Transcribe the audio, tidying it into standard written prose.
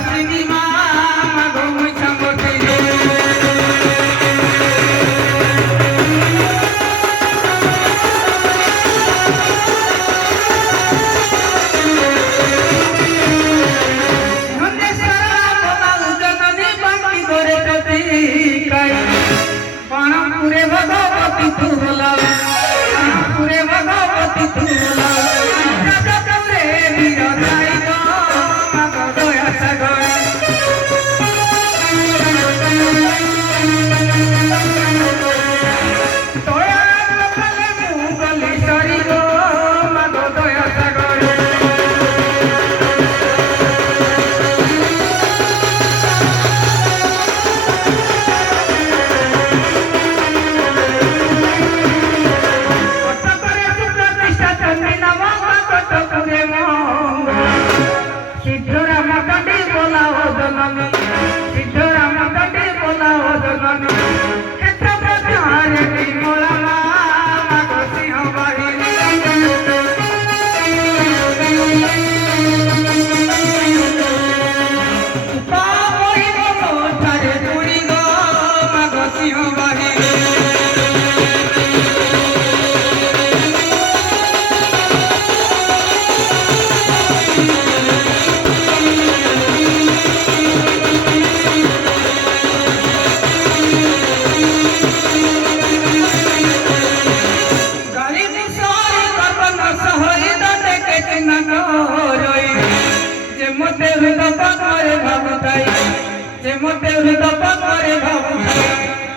হাসিনি মা মাগো মুই সামতি पूरे भगवती तू बोला पूरे भगवती तू बोला जगतरे वीर दाई गो मागो दया सागर दया कले मुगली सरी गो मागो दया सागर मोटे हृदय पकड़े भावुताई जे मोटे हृदय पकड़े भावुताई